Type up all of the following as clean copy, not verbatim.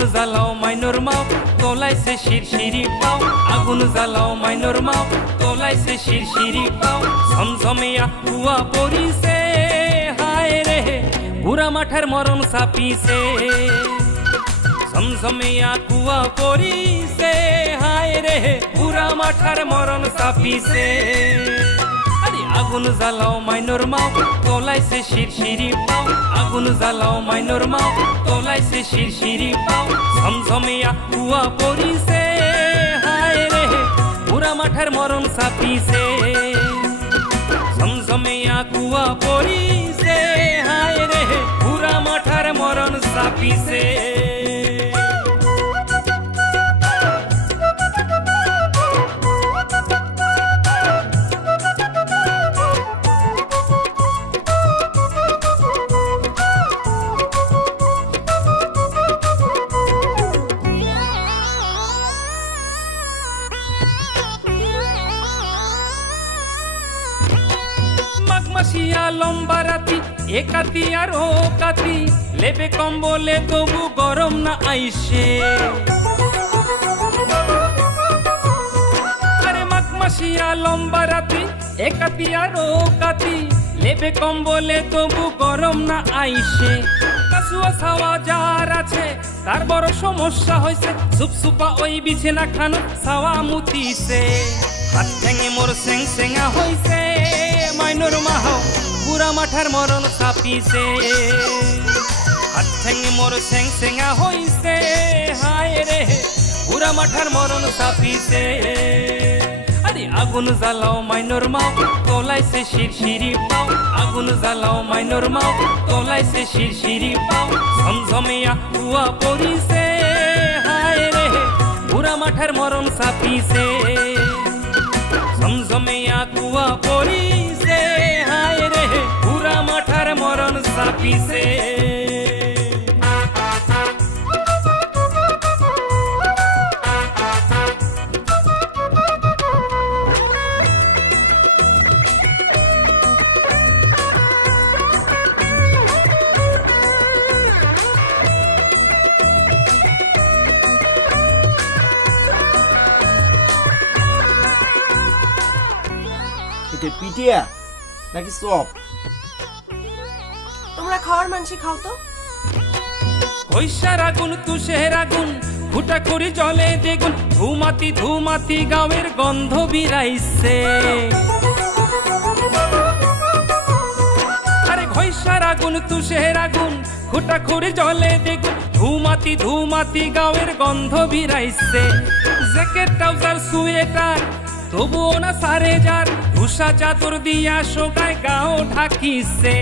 আগুন জ্বালাও মাইনর মাও তোলাইছে শিরশিরি পাও আগুন জ্বালাও মাইনর মাও তোলাইছে শিরশিরি পাও ঝমঝমিয়া কুয়া পরিছে হায় রে বুড়া মাঠের মরণ চাপিছে ঝমঝমিয়া কুয়া পরিছে হায় রে বুড়া মাঠের মরণ চাপিছে আগুন জ্বালাও মাইনর মাও তোলাইছে শিরশিরি পাও আগুন জ্বালাও মাইনর মাও তোলাইছে শিরশিরি পাও ঝমঝমিয়া কুয়া পরিছে হায় রে বুড়া মাঠের মরণ চাপিছে ঝমঝমিয়া কুয়া পরিছে হায় রে বুড়া মাঠের মরণ চাপিছে মাসিয়া লম্বা রাতি একাতি আর ও কাতি লেবে কম্বলে তবু গরম না আইসে আরে মাঘ মাসিয়া লম্বা রাতি একাতি আর ও কাতি লেবে কম্বলে তবু গরম না আইসে কাসুয়া ছাওয়া যার আছে তার বড় সমস্যা হয়েছে সুপসুপা ওই বিছানা খানো ছাওয়া মুতিছে হাত ঠেঙে মোর সেং সেঙা হইছে মাইনর মাও বুড়া মাঠের মরণ চাপিছে হাত ঠেঙে মোর সেং সেঙা হইছে হায় রে বুড়া মাঠের মরণ চাপিছে আরে আগুন জ্বালাও মাইনর মাও তোলাইছে শিরশিরি পাও আগুন জ্বালাও মাইনর মাও তোলাইছে শিরশিরি পাও ঝমঝমিয়া কুয়া পরিছে হায় রে বুড়া মাঠের মরণ চাপিছে ঝমঝমিয়া কুয়া পরিছে হায় রে বুড়া মাঠের মরণ চাপিছে পিঠিয়া নাকি চপ তোমরা খাওয়ার মানসি খাও তো কৈশার আগুন তুষের আগুন ফুটা করি জলে দেখুন ধুমাতি ধুমাতি গাঁয়ের গন্ধ বিরাইছে আরে কৈশার আগুন তুষের আগুন ফুটা করি জলে দেখুন ধুমাতি ধুমাতি গাঁয়ের গন্ধ বিরাইছে জ্যাকেট ট্রাউজার সোয়েটার তবুও না সারে যার ভূষা চাদর দিয়া শোকায় গাও ঢাকিছে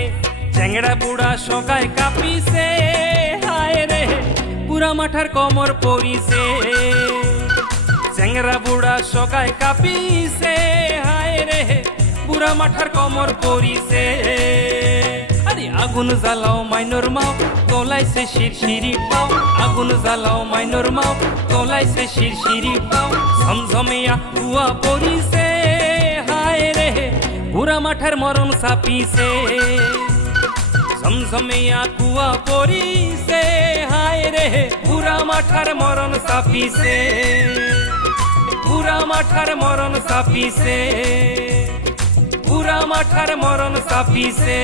চ্যাংড়া বুড়া শোকায় কাঁপিছে হায় রে বুড়া মাঠার কমর পরিছে চ্যাংড়া বুড়া শোকায় কাঁপিছে হায় রে বুড়া মাঠার কমর পরিছে আরে আগুন জ্বালাও মাইনর মাও তোলাইছে শিরশিরি পাও আগুন জ্বালাও মাইনর মাও তোলাইছে শিরশিরি পাও ঝমঝমিয়া কুয়া পরিছে হায় রে বুড়া মাঠের মরণ চাপিছে ঝমঝমিয়া কুয়া পরিছে হায় রে বুড়া মাঠের মরণ চাপিছে বুড়া মাঠের মরণ চাপিছে বুড়া মাঠের মরণ চাপিছে